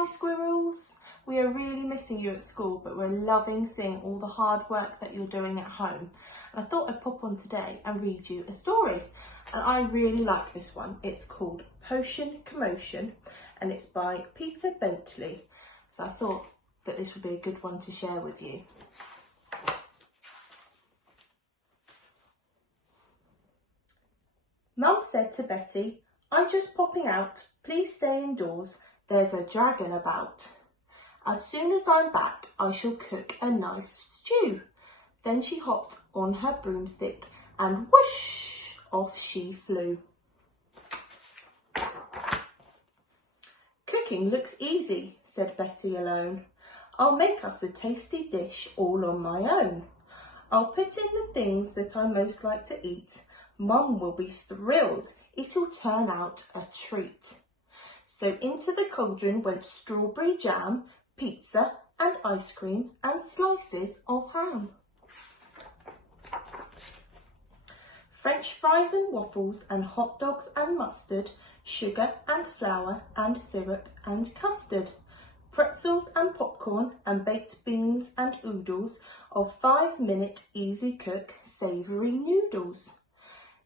Hi squirrels! We are really missing you at school, but we're loving seeing all the hard work that you're doing at home. And I thought I'd pop on today and read you a story. And I really like this one. It's called Commotion, and it's by Peter Bentley. So I thought that this would be a good one to share with you. Mum said to Betty, "I'm just popping out. Please stay indoors. There's a dragon about. As soon as I'm back, I shall cook a nice stew." Then she hopped on her broomstick and whoosh, off she flew. "Cooking looks easy," said Betty alone. "I'll make us a tasty dish all on my own. I'll put in the things that I most like to eat. Mum will be thrilled. It'll turn out a treat." So into the cauldron went strawberry jam, pizza and ice cream and slices of ham. French fries and waffles and hot dogs and mustard, sugar and flour and syrup and custard, pretzels and popcorn and baked beans and oodles of 5-minute easy cook savoury noodles.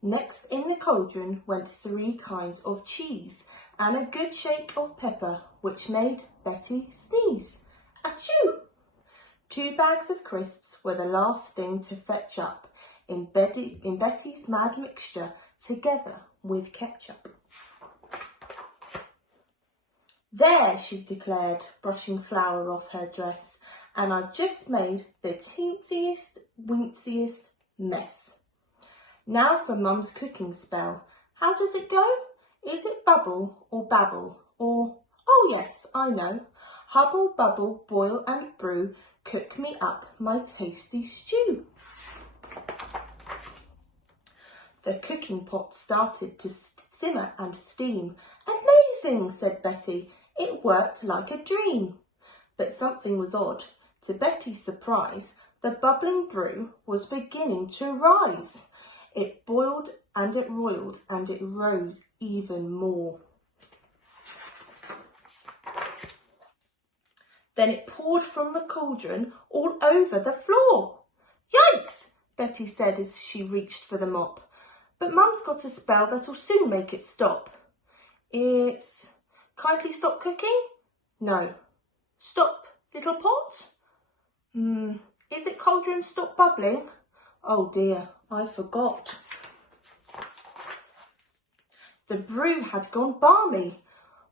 Next in the cauldron went 3 kinds of cheese and a good shake of pepper, which made Betty sneeze. Achoo! 2 bags of crisps were the last thing to fetch up in Betty's mad mixture, together with ketchup. "There," she declared, brushing flour off her dress, "and I've just made the teensiest, winksiest mess. Now for Mum's cooking spell. How does it go? Is it bubble or babble or, oh yes, I know. Hubble, bubble, boil and brew, cook me up my tasty stew." The cooking pot started to simmer and steam. "Amazing," said Betty. "It worked like a dream." But something was odd. To Betty's surprise, the bubbling brew was beginning to rise. It boiled and it roiled and it rose even more. Then it poured from the cauldron all over the floor. "Yikes," Betty said as she reached for the mop. "But Mum's got a spell that'll soon make it stop." "It's kindly stop cooking?" "No." "Stop, little pot?" Is it cauldron stop bubbling?" "Oh dear, I forgot." The brew had gone balmy.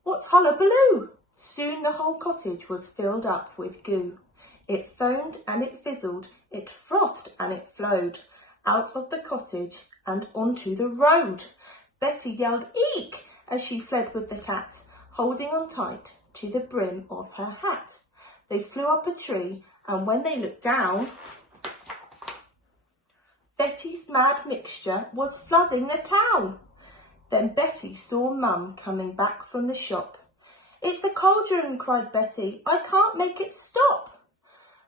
What's hullabaloo? Soon the whole cottage was filled up with goo. It foamed and it fizzled, it frothed and it flowed out of the cottage and onto the road. Betty yelled "Eek!" as she fled with the cat, holding on tight to the brim of her hat. They flew up a tree, and when they looked down, Betty's mad mixture was flooding the town. Then Betty saw Mum coming back from the shop. "It's the cauldron," cried Betty. "I can't make it stop."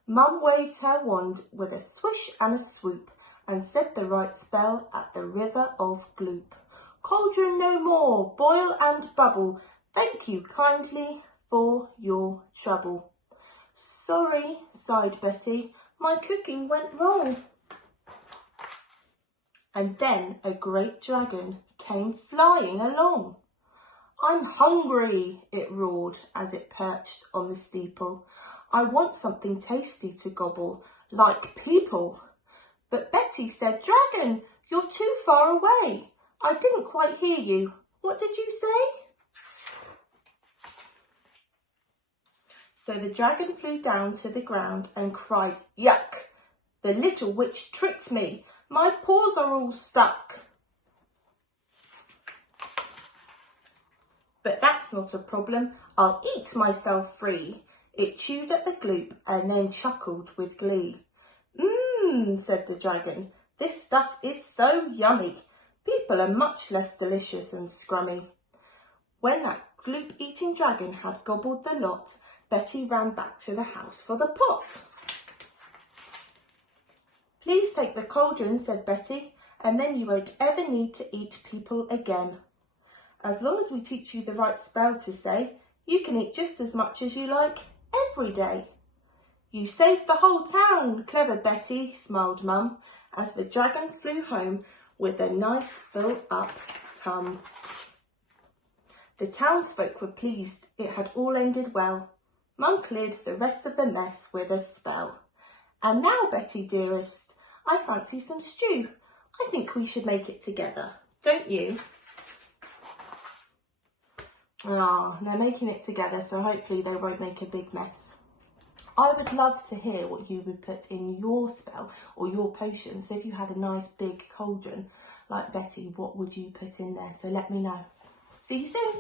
Mum waved her wand with a swish and a swoop and said the right spell at the river of gloop. "Cauldron no more, boil and bubble. Thank you kindly for your trouble." "Sorry," sighed Betty, "my cooking went wrong." And then a great dragon came flying along. "I'm hungry," it roared as it perched on the steeple. "I want something tasty to gobble, like people." But Betty said, "Dragon, you're too far away. I didn't quite hear you. What did you say?" So the dragon flew down to the ground and cried, "Yuck! The little witch tricked me. My paws are all stuck." "But that's not a problem. I'll eat myself free." It chewed at the gloop and then chuckled with glee. Said the dragon, "this stuff is so yummy. People are much less delicious and scrummy." When that gloop-eating dragon had gobbled the lot, Betty ran back to the house for the pot. "Please take the cauldron," said Betty, "and then you won't ever need to eat people again. As long as we teach you the right spell to say, You can eat just as much as you like every day. You saved the whole town, clever Betty, smiled Mum, as the dragon flew home with a nice fill-up tum. The townsfolk were pleased it had all ended well. Mum cleared the rest of the mess with a spell. And now, Betty dearest, I fancy some stew. I think we should make it together, don't you? Ah, they're making it together, so hopefully they won't make a big mess. I would love to hear what you would put in your spell or your potion. So if you had a nice big cauldron like Betty, what would you put in there? So let me know. See you soon.